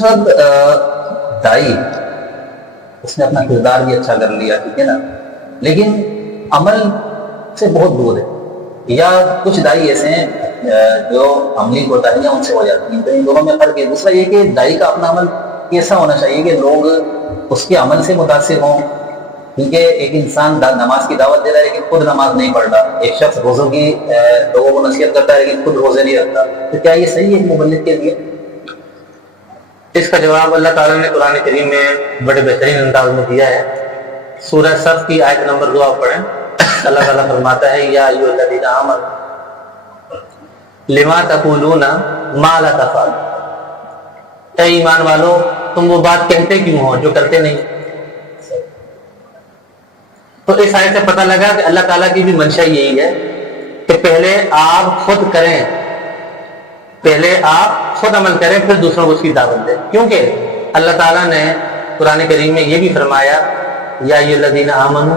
صاحب دائی اس نے اپنا کردار بھی اچھا کر لیا، ٹھیک ہے نا، لیکن عمل سے بہت دور ہے، یا کچھ دائی ایسے ہیں جو عملی کوتاہیاں ان سے ہو جاتی ہیں، تو ان دونوں میں فرق ہے۔ دوسرا یہ کہ دائی کا اپنا عمل ایسا ہونا چاہیے کہ لوگ اس کے عمل سے متاثر ہوں، کیونکہ ایک انسان نماز کی دعوت دے رہا ہے لیکن خود نماز نہیں پڑھ رہا، ایک شخص روزوں کی لوگوں کو نصیحت کرتا ہے لیکن خود روزے نہیں رکھتا، تو کیا یہ صحیح ہے مبلغ کے لیے؟ اس کا جواب اللہ تعالیٰ نے قرآن کریم میں بڑے بہترین انداز میں دیا ہے۔ سورہ صف کی آیت نمبر 2 آپ پڑھیں۔ اللہ تعالیٰ فرماتا ہے یا ایھا الذین آمنوا لما تقولون ما لا تفعلون، اے ایمان والو تم وہ بات کہتے کیوں ہو جو کرتے نہیں۔ تو اس آیت سے پتہ لگا کہ اللہ تعالیٰ کی بھی منشا یہی ہے کہ پہلے آپ خود کریں، پہلے آپ خود عمل کریں، پھر دوسروں کو اس کی دعوت دیں، کیونکہ اللہ تعالیٰ نے قرآن کریم میں یہ بھی فرمایا یا ایھا الذین آمنوا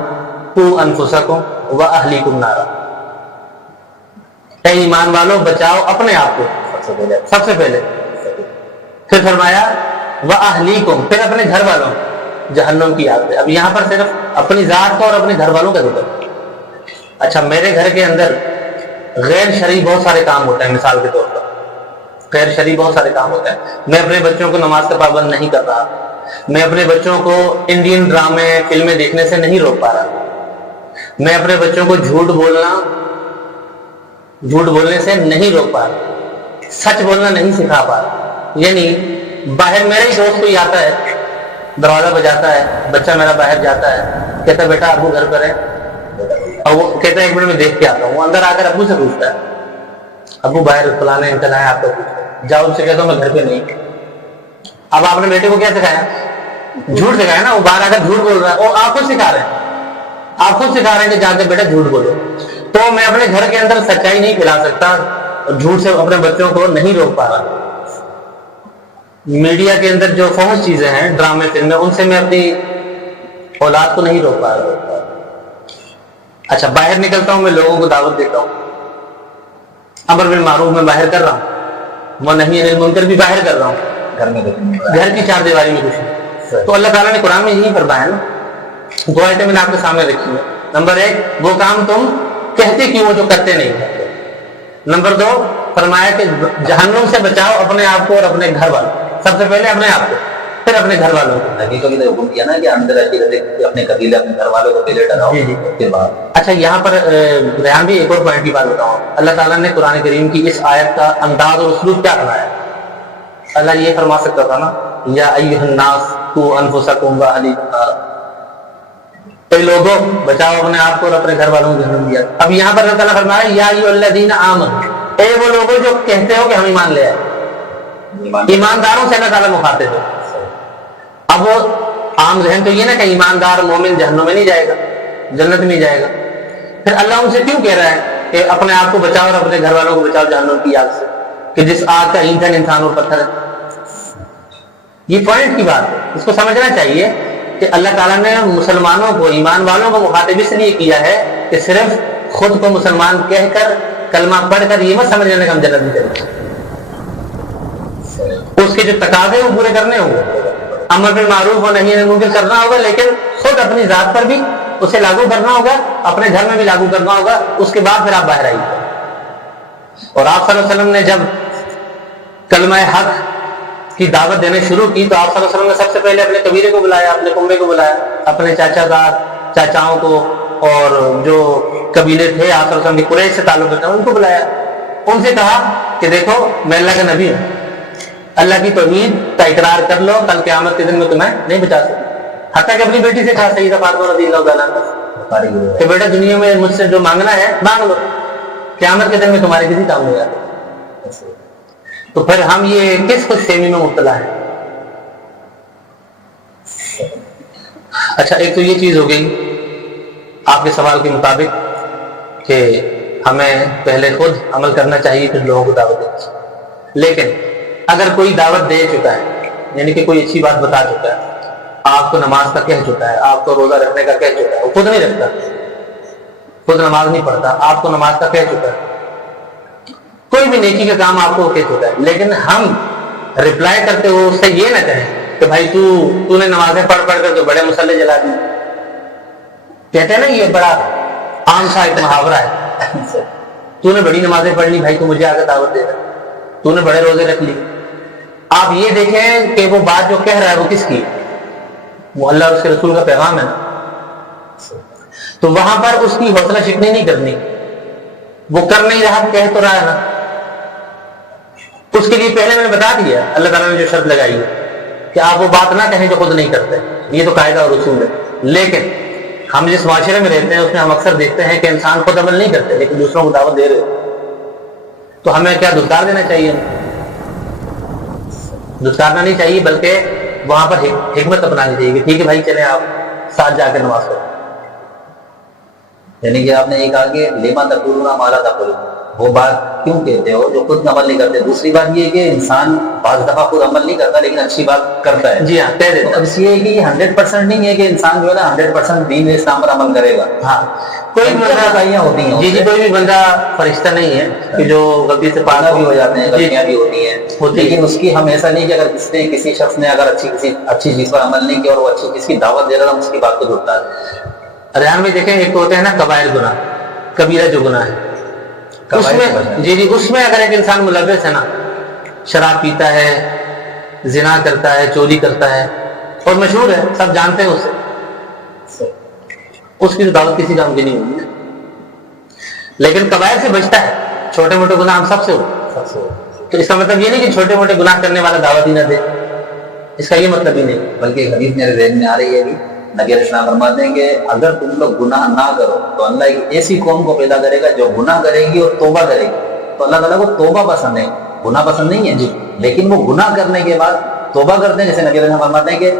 قوا انفسکم واہلیکم نارا، اے ایمان والو بچاؤ اپنے آپ کو سب سے پہلے، پھر فرمایا واہلیکم، پھر اپنے گھر والوں جہنم کی آگ سے۔ اب یہاں پر صرف اپنی ذات کا اور اپنے گھر والوں کا ذکر۔ اچھا میرے گھر کے اندر غیر شرعی بہت سارے کام ہوتے ہیں، مثال کے طور پر غیر شرعی بہت سارے کام ہوتے ہیں، میں اپنے بچوں کو نماز کا پابند نہیں کر رہا، میں اپنے بچوں کو انڈین ڈرامے فلمیں دیکھنے سے نہیں روک پا رہا، میں اپنے بچوں کو جھوٹ بولنے سے نہیں روک پا رہا، سچ بولنا نہیں سکھا پا رہا۔ یعنی باہر میرے ہی دوست کوئی آتا ہے، دروازہ بجاتا ہے، بچہ میرا باہر جاتا ہے، کہتا ہے بیٹا ابو گھر پر ہے، اور وہ کہتا ہے 1 منٹ میں دیکھ کے آتا ہوں، وہ اندر آ کر ابو سے پوچھتا ہے ابو باہر فلانے انکل آئے آپ کو پوچھتے، جاؤ ان سے کہتا ہوں میں گھر پہ نہیں۔ اب آپ نے بیٹے کو کیا سکھایا؟ جھوٹ سکھایا نا، وہ باہر آ کر جھوٹ بول رہا ہے، اور آپ خود سکھا رہے ہیں، آپ خود سکھا رہے ہیں کہ جا کے بیٹا جھوٹ بولو۔ تو میں اپنے گھر کے اندر سچائی نہیں پھیلا سکتا، جھوٹ سے اپنے بچوں کو نہیں روک پا رہا۔ میڈیا کے اندر جو فحش چیزیں ہیں، ڈرامے فلمیں، ان سے میں اپنی اولاد کو نہیں روک پا رہا۔ اچھا باہر نکلتا ہوں، میں لوگوں کو دعوت دیتا ہوں، امر بالمعروف میں باہر کر رہا ہوں، ونہی عن المنکر بھی باہر کر رہا ہوں، گھر کی 4 دیواری میں کچھ نہیں۔ تو اللہ تعالیٰ نے قرآن میں یہی فرمایا نا، 2 آیتیں میں نے آپ کے سامنے رکھی ہیں۔ نمبر 1 وہ کام تم کہتے کیوں ہو جو کرتے نہیں۔ نمبر 2 فرمایا کہ جہنم سے بچاؤ اپنے آپ کو اور اپنے گھر والوں، سب سے پہلے اپنے آپ کو پھر اپنے گھر والوں کو۔ حقیقت نے حکم کیا نا کہ اندر اپنے قبیلے اپنے گھر والوں کو پہلے ڈراؤ اس کے بعد۔ اچھا یہاں پر ریحان بھی ایک اور پوائنٹ کی بات بتاؤں، اللہ تعالیٰ نے قرآن کریم کی اس آیت کا انداز اور اسلوب کیا بنایا؟ اللہ یہ فرما سکتا تھا نا یا ایھا الناس قوا انفسکم واہلیکم نارا، اے لوگوں بچاؤ اپنے آپ کو اور اپنے گھر والوں کو جہنم دیا۔ اب یہاں پر اللہ تعالیٰ فرمایا یا ایھا الذین آمنوا، اے وہ لوگوں جو کہتے ہو کہ ہم ایمان لے آئے، ایمانداروں سے اللہ تعالیٰ مخاطب ہے۔ اب وہ عام ذہن تو یہ نا کہ ایماندار مومن جہنم میں نہیں جائے گا، جنت میں جائے گا، پھر اللہ ان سے کیوں کہہ رہا ہے کہ اپنے آپ کو بچاؤ اور اپنے گھر والوں کو بچاؤ جہنم کی آگ سے، کہ جس آگ کا ایندھن انسان اور پتھر ہے؟ یہ پوائنٹ کی بات ہے، اس کو سمجھنا چاہیے کہ اللہ تعالیٰ نے مسلمانوں کو، ایمان والوں کو مخاطب اس لیے کیا ہے کہ صرف خود کو مسلمان کہہ کر کلمہ پڑھ کر یہ مت سمجھ لینا کہ ہم جنت میں جائیں گے، اس کے جو تقاضے وہ پورے کرنے ہوں گے، امر بالمعروف اور نہی عن المنکر کرنا ہوگا، لیکن خود اپنی ذات پر بھی اسے لاگو کرنا ہوگا، اپنے گھر میں بھی لاگو کرنا ہوگا، اس کے بعد پھر آپ باہر آئیے۔ اور آپ صلی اللہ علیہ وسلم نے جب کلمہ حق کی دعوت دینے شروع کی تو آپ صلی اللہ علیہ وسلم نے سب سے پہلے اپنے قبیلے کو بلایا، اپنے کنبے کو بلایا، اپنے چاچاؤں کو، اور جو قبیلے تھے آپ صلی اللہ علیہ وسلم کی قریش سے تعلق رکھتے ہیں ان کو بلایا، ان سے کہا کہ دیکھو میں اللہ کا نبی ہوں، اللہ کی توحید کا اقرار کر لو، کل قیامت کے دن میں تمہیں نہیں بچا سکتا۔ حتیٰ کہ اپنی بیٹی سے کہا سیدہ فاطمہ رضی اللہ تعالیٰ عنہا کہ بیٹا دنیا میں مجھ سے جو مانگنا ہے مانگ لو، قیامت کے دن میں تمہارے کسی کام نہیں آتا۔ تو پھر ہم یہ کس خوش فہمی میں مبتلا ہیں؟ اچھا ایک تو یہ چیز ہو گئی آپ کے سوال کے مطابق کہ ہمیں پہلے خود عمل کرنا چاہیے پھر لوگوں کو دعوت دینی چاہیے، لیکن اگر کوئی دعوت دے چکا ہے، یعنی کہ کوئی اچھی بات بتا چکا ہے، آپ کو نماز کا کہہ چکا ہے، آپ کو روزہ رکھنے کا کہہ چکا ہے، وہ خود نہیں رکھتا، خود نماز نہیں پڑھتا، آپ کو نماز کا کہہ چکا ہے، کوئی بھی نیکی کا کام آپ کو کہہ چکا ہے، لیکن ہم رپلائی کرتے ہو اس سے یہ نہ کہیں کہ بھائی تو نے نمازیں پڑھ کر تو بڑے مسلح جلا دی. کہتے ہیں نا یہ بڑا عام سا ایک محاورہ ہے, تو نے بڑی نمازیں پڑھ لی بھائی تو مجھے آگے دعوت دے رہا, تو نے بڑے روزے رکھ لی. آپ یہ دیکھیں کہ وہ بات جو کہہ رہا ہے وہ کس کی, وہ اللہ اور اس کے رسول کا پیغام ہے نا. تو وہاں پر اس کی حوصلہ شکنی نہیں کرنی, وہ کر نہیں رہا کہہ تو رہا ہے نا. اس کے لیے پہلے میں نے بتا دیا اللہ تعالیٰ نے جو شرط لگائی ہے کہ آپ وہ بات نہ کہیں جو خود نہیں کرتے, یہ تو قاعدہ اور اصول ہے. لیکن ہم جس معاشرے میں رہتے ہیں اس میں ہم اکثر دیکھتے ہیں کہ انسان خود عمل نہیں کرتے لیکن دوسروں کو دعوت دے رہے, تو ہمیں کیا دھتکار دینا چاہیے؟ دھتکارنا نہیں چاہیے, بلکہ وہاں پر حکمت اپنانی چاہیے کہ ٹھیک ہے بھائی چلیں آپ ساتھ جا کے نماز پڑھیں. یعنی کہ آپ نے یہ کہا کہ لیما تقولون ما لا تفعلون, وہ بات کیوں کہتے ہو جو خود عمل نہیں کرتے. دوسری بات یہ ہے کہ انسان بعض دفعہ خود عمل نہیں کرتا لیکن اچھی بات کرتا ہے. جی ہاں کہہ دیتے. اب اس یہ ہے کہ یہ 100% نہیں ہے کہ انسان جو ہے نا 100% دین اسلام پر عمل کرے گا. ہاں کوئی بھی بندہ ہوتی ہیں, جی کوئی بھی بندہ فرشتہ نہیں ہے کہ جو غلطی سے پاک بھی ہو جاتے ہیں, غلطیاں بھی ہوتی ہیں, لیکن اس کی ہم ایسا نہیں کہ اگر کسی شخص نے اگر اچھی چیز پر عمل نہیں کیا اور وہ اچھی چیز کی دعوت دے رہا ہم اس کی بات کو جھٹلا ہے. ریان میں دیکھیں ایک تو ہوتے ہیں نا کبائر گناہ, کبیرہ جو گناہ ہے اس میں, جی اس میں اگر ایک انسان ملوث ہے نا, شراب پیتا ہے, زنا کرتا ہے, چوری کرتا ہے, اور مشہور ہے سب جانتے ہیں اسے, اس کی دعوت کسی کام کی نہیں ہوگی. لیکن کبائر سے بچتا ہے, چھوٹے موٹے گناہ ہم سب سے ہو, تو اس کا مطلب یہ نہیں کہ چھوٹے موٹے گناہ کرنے والا دعوت ہی نہ دے, اس کا یہ مطلب ہی نہیں. بلکہ ایک حدیث میرے ذہن میں آ رہی ہے کہ نبی علیہ السلام فرماتے ہیں کہ اگر تم لوگ گناہ نہ کرو تو اللہ ایک ایسی قوم کو پیدا کرے گا جو گناہ کرے گی اور توبہ کرے گی. تو اللہ تعالیٰ کو توبہ پسند ہے, گناہ پسند نہیں ہے, لیکن وہ گناہ کرنے کے بعد توبہ کرتے ہیں. جیسے نبی علیہ السلام فرماتے ہیں کہ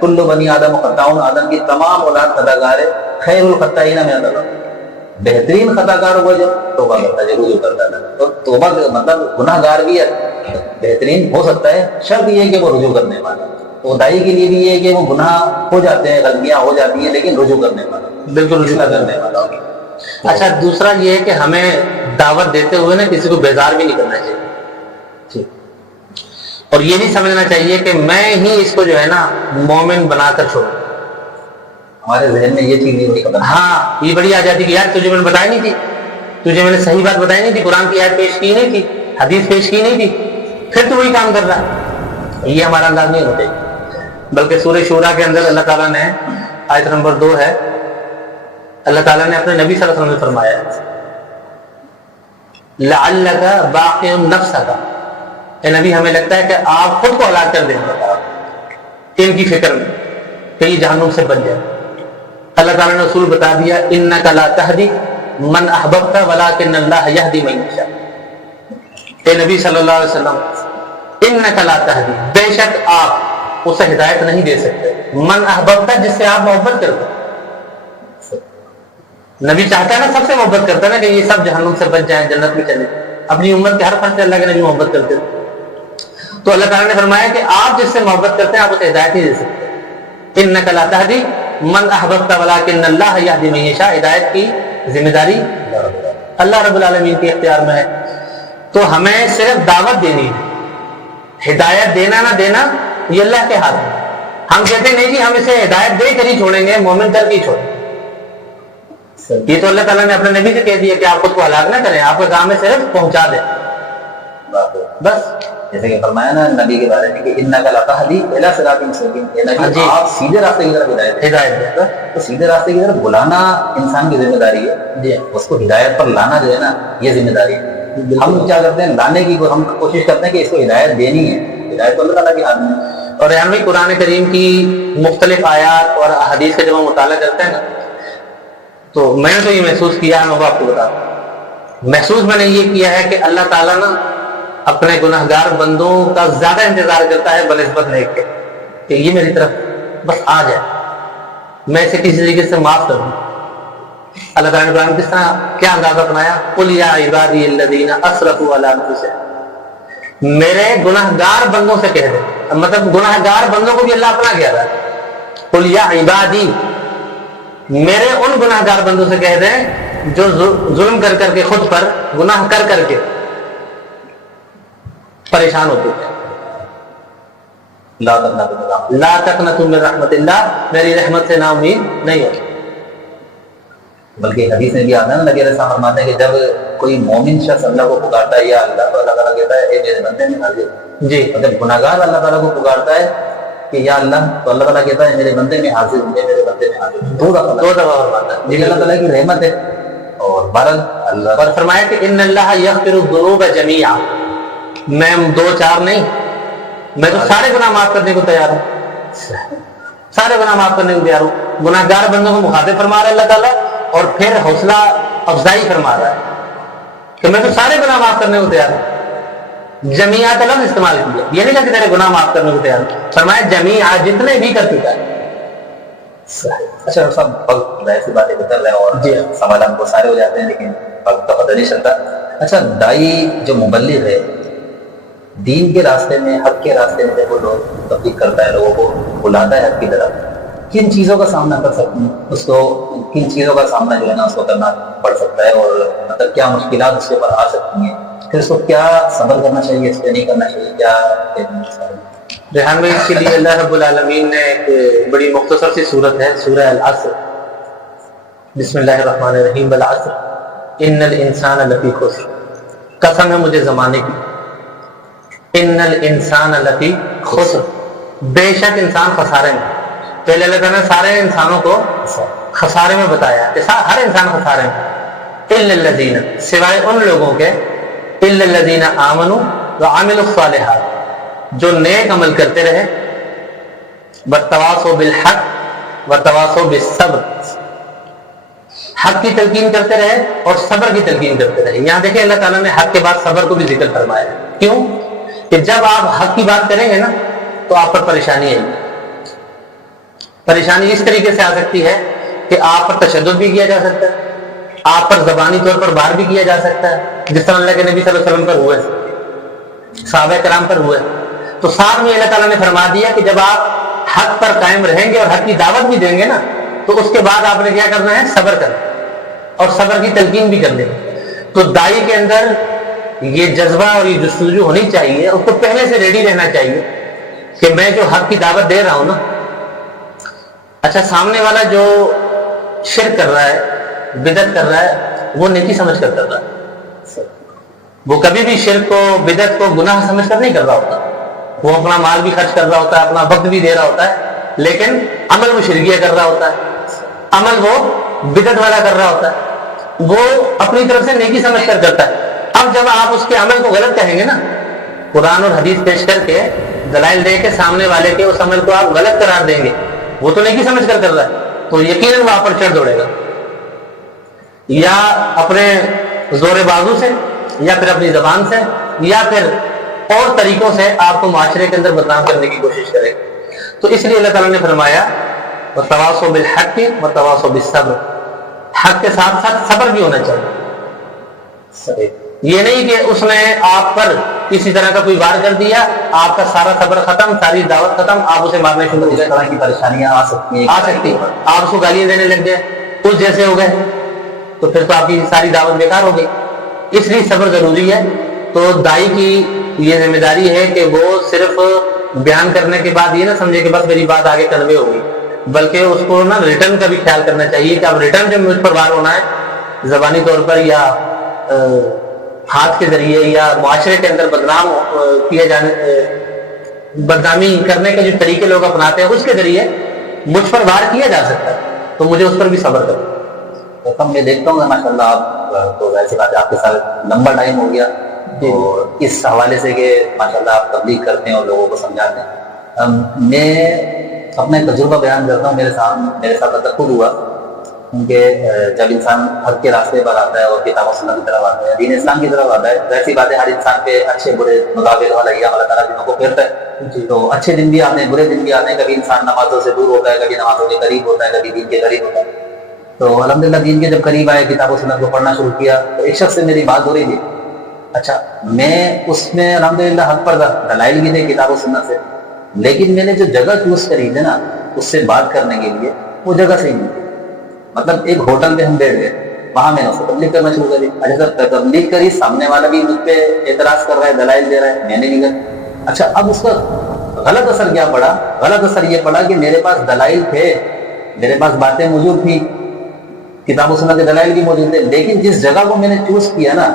کل بنی آدم خطاؤن, آدم کی تمام اولاد خطا کار ہے, خیر الخطائین من اللہ, بہترین خطا کار وہ جو توبہ کرتا ہے, رجوع کرتا ہے. تو توبہ مطلب گناہ گار بھی بہترین ہو سکتا ہے, شرط یہ ہے کہ وہ رجوع کرنے والا. تو دائی کے لیے بھی یہ ہے کہ وہ گناہ ہو جاتے ہیں, غلطیاں ہو جاتی ہیں, لیکن رجوع کرنے والا, بالکل رجوع کرنے والا. اچھا دوسرا یہ ہے کہ ہمیں دعوت دیتے ہوئے نا کسی کو بیزار بھی نہیں کرنا چاہیے, اور یہ نہیں سمجھنا چاہیے کہ میں ہی اس کو جو ہے نا مومن بنا کر چھوڑوں. ہمارے ذہن میں یہ چیز نہیں ہوتی. ہاں یہ بڑی آ جاتی کہ یار تجھے میں نے بتائی نہیں تھی, تجھے میں نے صحیح بات بتائی نہیں تھی, قرآن کی آیت پیش کی نہیں تھی, حدیث پیش کی نہیں تھی, پھر تو وہی کام کر رہا. یہ ہمارا انداز نہیں ہوتا. بلکہ سورہ شورا کے اندر اللہ تعالیٰ نے آیت نمبر 2 ہے, اللہ تعالیٰ نے اپنے نبی صلی اللہ علیہ وسلم نے فرمایا لعلک باقی نفسک, اے نبی ہمیں لگتا ہے کہ آپ خود کو ہلاک کر دیں گے ان کی فکر میں کہ یہ جہنم سے بچ جائے. اللہ تعالیٰ نے رسول بتا دیا انک لا تہدی من احببت ولکن اللہ یہدی من یشاء. اے نبی صلی اللہ علیہ وسلم انک لا تہدی, بے شک آپ اسے ہدایت نہیں دے سکتے, من احببتا جس سے آپ محبت کرتے. نبی چاہتا ہے نا سب سے محبت کرتا ہے نا کہ یہ سب جہنم سے بچ جائیں, جنت میں چلے. اپنی امت کے ہر فرد سے اللہ کے نبی محبت کرتے. تو اللہ تعالیٰ نے فرمایا کہ آپ جس سے محبت کرتے ہیں آپ اسے ہدایت نہیں دے سکتے. انک لا تہدی من احببت ولکن اللہ یہدی من یشاء, ہدایت کی ذمہ داری اللہ رب العالمین کے اختیار میں ہے. تو ہمیں صرف دعوت دینی ہے, ہدایت دینا نہ دینا یہ اللہ کے ہاتھ ہے. ہم کہتے نہیں جی ہم اسے ہدایت دے کر ہی چھوڑیں گے, مومن کر کے ہی چھوڑیں. یہ تو اللہ تعالیٰ نے اپنے نبی سے کہہ دیا کہ آپ خود کو ہلاک نہ کریں, آپ کا کام ہے صرف پہنچا دیں بس. جیسے کہ فرمایا نا نبی کے بارے میں کہ انک لا تہدی الی صراط مستقیم, اے نبی آپ سیدھے راستے کی طرف ہدایت دیں. تو سیدھے راستے کی طرف بلانا انسان کی ذمہ داری ہے, اس کو ہدایت پر لانا جو ہے نا یہ ذمہ داری ہے. ہم کیا کرتے ہیں لانے کی ہم کوشش کرتے ہیں کہ اس کو ہدایت دینی ہے, ہدایت تو اللہ تعالیٰ کے ہاتھ میں. اور یہاں بھی قرآن کریم کی مختلف آیات اور حدیث کا جب ہم مطالعہ کرتے ہیں نا تو میں نے تو یہ محسوس کیا ہے, میں وہ آپ کو بتا دوں. محسوس میں نے یہ کیا ہے کہ اللہ تعالیٰ نا اپنے گناہ گار بندوں کا زیادہ انتظار کرتا ہے بنسبت نیک کے, کہ یہ میری طرف بس آ جائے, میں اسے کسی طریقے سے معاف کروں. اللہ تعالیٰ نے قرآن کس طرح کیا انداز اپنایا, قل یا عبادی الذین اسرفوا علی انفسہم, میرے گناہ گار بندوں سے کہہ دیں. مطلب گناہ گار بندوں کو بھی اللہ اپنا کہہ رہا ہے. قل یا عبادی, میرے ان گناہ گار بندوں سے کہہ دیں جو ظلم کر کر کے, خود پر گناہ کر کر کے پریشان ہوتے تھے. لا تقنطوا من رحمت لا تقنطوا من رحمت اللہ، میری رحمت سے نا امید نہیں ہو۔ بلکہ حدیث میں بھی آتا ہے نا، نبی علیہ السلام فرماتے ہیں کہ جب کوئی مومن شخص اللہ کو پکارتا ہے یا اللہ، تو اللہ تعالیٰ کہتا ہے اے میرے بندے میں حاضر۔ جی، اور جب گناہ گار اللہ تعالیٰ کو پکارتا ہے کہ یا اللہ، تو اللہ تعالیٰ کہتا ہے میرے بندے میں حاضر ہوں، میرے بندے میں حاضر ہوں۔ 2 دفعہ دو دفعہ فرماتا ہے۔ یہ اللہ تعالیٰ کی رحمت ہے۔ اور بہرحال اللہ اور فرمایا کہ ان اللہ یغفر الذنوب جميعا، میں 2-4 نہیں، میں تو سارے گناہ معاف کرنے کو تیار ہوں، سارے گناہ معاف کرنے کو تیار ہوں۔ گناہ گار بندوں کو مخاطب فرما رہا ہے اللہ تعالیٰ، اور پھر حوصلہ افزائی فرما رہا ہے کہ میں تو سارے گناہ معاف کرنے کو تیار ہوں۔ جمیعہ کا لفظ استعمال کیا، یہ نہیں کہ تیرے گناہ معاف کرنے کو تیار ہوں، فرمایا جمیعہ، جتنے بھی کر چکا ہے۔ اچھا سب وقت ایسی باتیں گزر رہے ہیں اور جی سوال ہم کو سارے ہو جاتے ہیں، لیکن وقت کا پتہ نہیں چلتا۔ اچھا، دائی جو مبلغ ہے دین کے راستے میں، حق کے راستے میں، وہ لوگ تبلیغ کرتا ہے، لوگوں کو بلاتا ہے حق کی طرف، کن چیزوں کا سامنا کر سکتے ہیں اس کو، کن چیزوں کا سامنا جو ہے نا اس کو کرنا پڑ سکتا ہے، اور مطلب کیا مشکلات اس کے اوپر آ سکتی ہیں، پھر اس کو کیا صبر کرنا چاہیے، اس پہ نہیں کرنا چاہیے، کیا؟ ریحان بھائی، اس کے لیے اللہ رب العالمین نے ایک بڑی مختصر سی صورت ہے، سورہ العصر، بسم اللہ الرحمن الرحیم، والعصر ان الانسان لفی خسر، قسم ہے مجھے زمانے کی، ان الانسان لفی خسر، بے شک انسان خسارے میں۔ پہلے اللہ تعالیٰ نے سارے انسانوں کو خسارے میں بتایا کہ ہر انسان خسارے میں، الا الذین، سوائے ان لوگوں کے، الا الذین آمنوا وعملوا الصالحات، جو نیک عمل کرتے رہے، وتواصوا بالحق وتواصوا بالصبر، حق کی تلقین کرتے رہے اور صبر کی تلقین کرتے رہے۔ یہاں دیکھیں اللہ تعالیٰ نے حق کے بعد صبر کو بھی ذکر فرمایا ہے۔ کیوں؟ کہ جب آپ حق کی بات کریں گے نا تو آپ پر پریشانی آئے گی۔ پریشانی اس طریقے سے آ سکتی ہے کہ آپ پر تشدد بھی کیا جا سکتا ہے، آپ پر زبانی طور پر بار بھی کیا جا سکتا ہے، جس طرح اللہ کے نبی صلی اللہ علیہ وسلم پر ہوئے، صحابہ کرام پر ہوئے۔ تو ساتھ میں اللہ تعالیٰ نے فرما دیا کہ جب آپ حق پر قائم رہیں گے اور حق کی دعوت بھی دیں گے نا، تو اس کے بعد آپ نے کیا کرنا ہے؟ صبر کرنا، اور صبر کی تلقین بھی کرنی۔ تو دائی کے اندر یہ جذبہ اور یہ جستجو ہونی چاہیے، اس کو پہلے سے ریڈی رہنا چاہیے کہ میں جو حق کی دعوت دے رہا ہوں نا، اچھا سامنے والا جو شرک کر رہا ہے، بدعت کر رہا ہے، وہ نیکی سمجھ کر رہا ہے، وہ کبھی بھی شرک کو، بدعت کو گناہ سمجھ کر نہیں کر رہا ہوتا، وہ اپنا مال بھی خرچ کر رہا ہوتا ہے، اپنا وقت بھی دے رہا ہوتا ہے، لیکن عمل وہ شرکیہ کر رہا ہوتا ہے، عمل وہ بدعت والا کر رہا ہوتا ہے، وہ اپنی طرف سے نیکی سمجھ کر کرتا ہے۔ اب جب آپ اس کے عمل کو غلط کہیں گے نا، قرآن اور حدیث پیش کر کے، دلائل دے کے سامنے والے کے اس عمل کو آپ غلط قرار دیں گے، وہ تو نیکی سمجھ کر رہا ہے، تو یقیناً وہ آپ پر چڑھ دوڑے گا، یا اپنے زور بازو سے، یا پھر اپنی زبان سے، یا پھر اور طریقوں سے آپ کو معاشرے کے اندر بدنام کرنے کی کوشش کرے۔ تو اس لیے اللہ تعالیٰ نے فرمایا وَتَوَاصَوْا بِالْحَقِّ وَتَوَاصَوْا بِالصَّبْرِ، حق کے ساتھ ساتھ صبر بھی ہونا چاہیے۔ یہ نہیں کہ اس نے آپ پر کسی طرح کا کوئی وار کر دیا، آپ کا سارا صبر ختم، ساری دعوت ختم، آپ اسے مارنے شروع ہو گئے، اس طرح کی پریشانیاں آ سکتی ہیں، آپ اس کو گالیاں دینے لگ گئے، اس جیسے ہو گئے، تو پھر تو آپ کی ساری دعوت بیکار ہو گئی۔ اس لیے صبر ضروری ہے۔ تو دائی کی یہ ذمہ داری ہے کہ وہ صرف بیان کرنے کے بعد یہ نہ سمجھے کہ بس میری بات آگے کنوے ہوگی، بلکہ اس کو نا ریٹرن کا بھی خیال کرنا چاہیے کہ اب ریٹرن جب مجھ پر وار ہونا ہے، زبانی طور پر یا ہاتھ کے ذریعے یا معاشرے کے اندر بدنام کیے جانے، بدنامی کرنے کے جو طریقے لوگ اپناتے ہیں، اس کے ذریعے مجھ پر وار کیا جا سکتا ہے، تو مجھے اس پر بھی صبر کرو۔ میں دیکھتا ہوں ماشاء اللہ آپ تو ویسی بات ہے، آپ کے ساتھ لمبا ٹائم ہو گیا، اور اس حوالے سے کہ ماشاء اللہ آپ تبلیغ کرتے ہیں اور لوگوں کو سمجھاتے ہیں۔ میں اپنا ایک تجربہ بیان کرتا ہوں، میرے ساتھ خود ہوا کہ جب انسان حق کے راستے پر آتا ہے اور کتاب و سنت کی طرف آتا ہے، دین اسلام کی طرف آتا ہے، ویسی بات ہے ہر انسان پہ اچھے برے مطابق اللہ تعالیٰ دنوں کو پھیرتا ہے، تو اچھے دن بھی آتے ہیں، برے دن بھی آتے ہیں، کبھی انسان نمازوں سے دور ہوتا ہے، کبھی نمازوں کے قریب ہوتا ہے، کبھی دین کے قریب ہوتا ہے۔ تو الحمدللہ دین کے جب قریب آئے، کتاب و سنت کو پڑھنا شروع کیا، تو ایک شخص سے میری بات ہو رہی تھی، اچھا میں اس میں الحمدللہ حق پر دلائل بھی تھے کتاب و سنت سے، لیکن میں نے جو جگہ چوز کری تھی نا اس سے بات کرنے کے لیے، وہ جگہ صحیح نہیں تھی۔ مطلب ایک ہوٹل پہ ہم بیٹھ گئے، وہاں میں نے اس کو تبلیغ کرنا شروع کری۔ اچھا سر تبلیغ کری، سامنے والا بھی مجھ پہ اعتراض کر رہا ہے، دلائل دے رہا ہے، میں نے بھی کر، اچھا اب اس کا غلط اثر کیا پڑا؟ غلط اثر یہ پڑا کہ میرے پاس دلائل تھے، میرے پاس باتیں موجود تھی، کتاب و سنت کے دلائل بھی موجود تھے، لیکن جس جگہ کو میں نے چوز کیا نا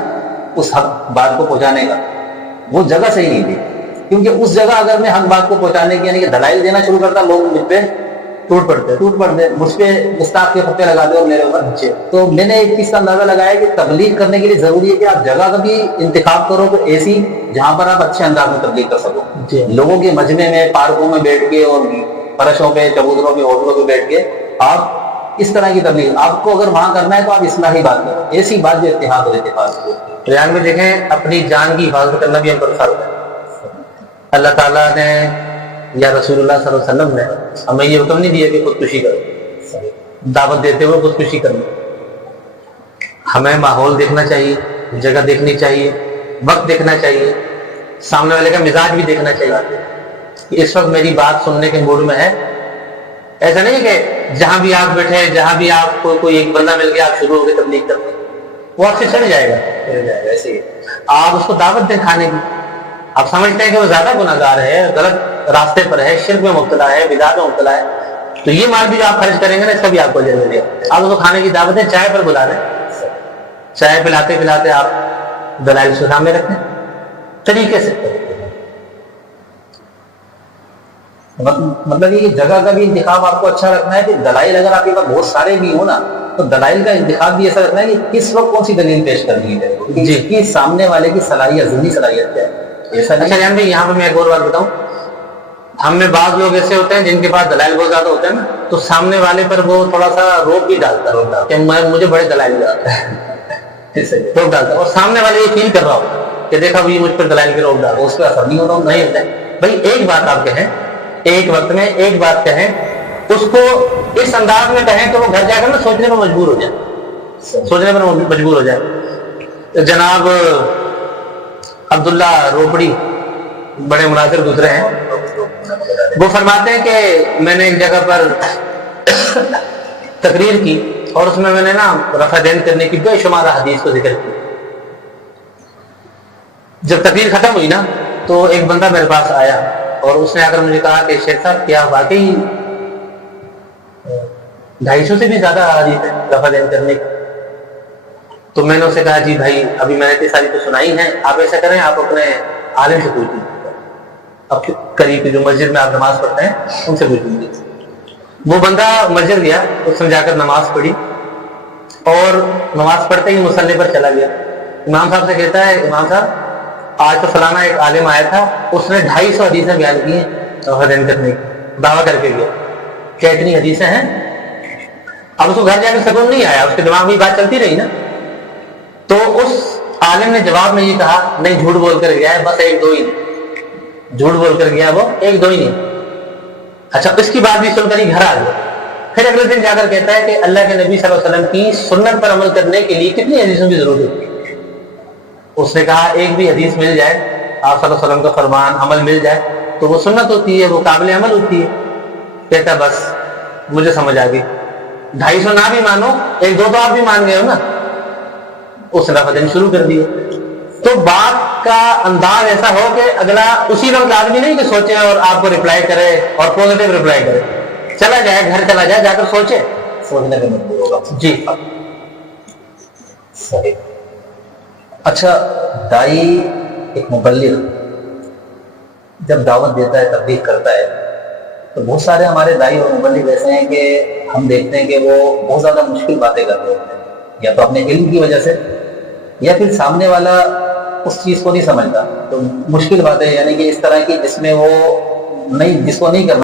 اس حق بات کو پہنچانے کا، وہ جگہ صحیح نہیں تھی. کیونکہ اس جگہ اگر میں حق بات کو پہنچانے کی یعنی کہ دلائل دینا شروع کرتا، لوگ مجھ پہ ٹوٹ پڑتے، مجھ پہ گستاخ کے خطے لگاتے اور میرے اوپر. تو میں نے ایک چیز کا اندازہ لگایا کہ تبلیغ کرنے کے لیے ضروری ہے کہ آپ جگہ کا بھی انتخاب کرو تو ایسی جہاں پر آپ اچھے انداز میں تبلیغ کر سکو. لوگوں کے مجمع میں، پارکوں میں بیٹھ کے اور فرشوں پہ، چبوتروں پہ، ہوٹلوں پہ بیٹھ کے آپ اس طرح کی تبلیغ آپ کو اگر وہاں کرنا ہے تو آپ اصلاحی بات کرو، ایسی بات جو اتحاد اور اتفاق ہو. ریان میں دیکھیں اپنی جان کی حفاظت کرنا بھی ہم پر فرض ہے. اللہ تعالیٰ نے یا رسول اللہ صلی اللہ علیہ وسلم نے ہمیں یہ حکم نہیں دیا کہ خودکشی کرو، دعوت دیتے ہوئے خودکشی کرنا. ہمیں ماحول دیکھنا چاہیے، جگہ دیکھنی چاہیے، وقت دیکھنا چاہیے، سامنے والے کا مزاج بھی دیکھنا چاہیے کہ اس وقت میری بات سننے کے موڈ میں ہے. ایسا نہیں کہ جہاں بھی آپ بیٹھے، جہاں بھی آپ کو کوئی ایک بندہ مل گیا آپ شروع ہو کے تبلیغ کرتے، وہ آپ سے چڑھ جائے گا. ایسے ہی آپ اس کو دعوت دیں کھانے کی، آپ سمجھتے ہیں کہ وہ زیادہ گناہگار ہے، غلط راستے پر ہے، شرک میں مبتلا ہے، بدعت میں مبتلا ہے، تو یہ مال بھی جو آپ خرچ کریں گے نا اس کا بھی آپ کو اجر ملے گا. آپ اس کو کھانے کی دعوتیں چائے پر بلا دیں، چائے پلاتے پلاتے آپ دلائل اس کے سامنے رکھیں طریقے سے. مطلب یہ جگہ کا بھی انتخاب آپ کو اچھا رکھنا ہے کہ دلائل اگر آپ کے پاس بہت سارے بھی ہوں نا تو دلائل کا انتخاب بھی ایسا رکھنا ہے کہ کس وقت کون سی دلیل پیش کرنی ہے جس کی سامنے والے کی صلاحیت، ذہنی صلاحیت کیا ہے. ایسا نہیں. اچھا جان بھائی یہاں پہ میں ایک اور بات بتاؤں، ہم میں بعض لوگ ایسے ہوتے ہیں جن کے پاس دلائل بہت زیادہ ہوتے ہیں نا تو سامنے والے پر وہ تھوڑا سا روک بھی ڈالتا ہے کہ مجھے بڑے دلائل روک ڈالتا ہے، اور سامنے والے یہ فیل کر رہا ہوتا ہے کہ دیکھا وہ مجھ پر دلائل کے روک ڈالتا، اس پہ اثر نہیں ہوتا. نہیں ہوتا ہے. بھائی ایک بات آپ کہیں، ایک وقت میں ایک بات کہیں، اس کو اس انداز میں کہیں کہ وہ گھر جا کر نا سوچنے پر مجبور ہو جائے، سوچنے پر مجبور ہو جائے. جناب عبداللہ روپڑی بڑے مناظر گزرے ہیں، وہ فرماتے ہیں کہ میں نے ایک جگہ پر تقریر کی اور اس میں نے نا رفع دین کرنے کی بے شمار حدیث کو ذکر کیا. جب تقریر ختم ہوئی نا تو ایک بندہ میرے پاس آیا اور اس نے آ کر مجھے کہا کہ شیخ صاحب کیا واقعی 250 سے بھی زیادہ حدیث ہے رفع دین کرنے کی؟ تو میں نے اسے کہا جی بھائی ابھی میں نے اتنی ساری تو سنائی ہیں، آپ ایسا کریں آپ اپنے عالم سے پوچھ لیجیے، اب قریب جو مسجد میں آپ نماز پڑھتے ہیں ان سے پوچھ لیجیے. وہ بندہ مسجد گیا، اس نے جا کر نماز پڑھی اور نماز پڑھتے ہی مصلی پر چلا گیا. امام صاحب سے کہتا ہے امام صاحب آج تو فلانا ایک عالم آیا تھا، اس نے 250 حدیثیں بیان کی ہیں رفع دین کرنے کی، دعویٰ کر کے گیا. کیا اتنی حدیثیں ہیں؟ اب اس کو گھر جا کے سکون نہیں آیا، اس کے دماغ میں یہ بات چلتی رہی نا. تو اس عالم نے جواب میں یہ کہا نہیں جھوٹ بول کر گیا ہے، بس 1-2 ہی جھوٹ بول کر گیا، وہ 1-2 ہی نہیں. اچھا اس کی بات بھی سن کر ہی گھر آ گیا. پھر اگلے دن جا کر کہتا ہے کہ اللہ کے نبی صلی اللہ علیہ وسلم کی سنت پر عمل کرنے کے لیے کتنی حدیثوں کی ضرورت ہے؟ اس نے کہا ایک بھی حدیث مل جائے، آپ صلی اللہ علیہ وسلم کا فرمان عمل مل جائے تو وہ سنت ہوتی ہے، وہ قابل عمل ہوتی ہے. کہتا بس مجھے سمجھ آ گئی، 250 نہ بھی مانو 1-2 تو آپ بھی مان گئے ہو نا. اس نے رفع دین شروع کر دیا. تو بات کا انداز ایسا ہو کہ اگلا اسی وقت آدمی نہیں کہ سوچے اور آپ کو ریپلائی کرے اور پوزیٹیو ریپلائی کرے، چلا جائے گھر چلا جائے، جا کر سوچے، سوچنے میں مجبور ہوگا. جی صحیح. اچھا دائی ایک مبلغ جب دعوت دیتا ہے، تبلیغ کرتا ہے، تو بہت سارے ہمارے دائی اور مبلغ ایسے ہیں کہ ہم دیکھتے ہیں کہ وہ بہت زیادہ مشکل باتیں کر رہے ہوتے ہیں، یا تو اپنے علم کی وجہ سے یا پھر سامنے والا اس چیز کو نہیں سمجھتا. تو مشکل باتیں یعنی کہ اس طرح کی جس میں وہ نہیں، جس کو نہیں کرنا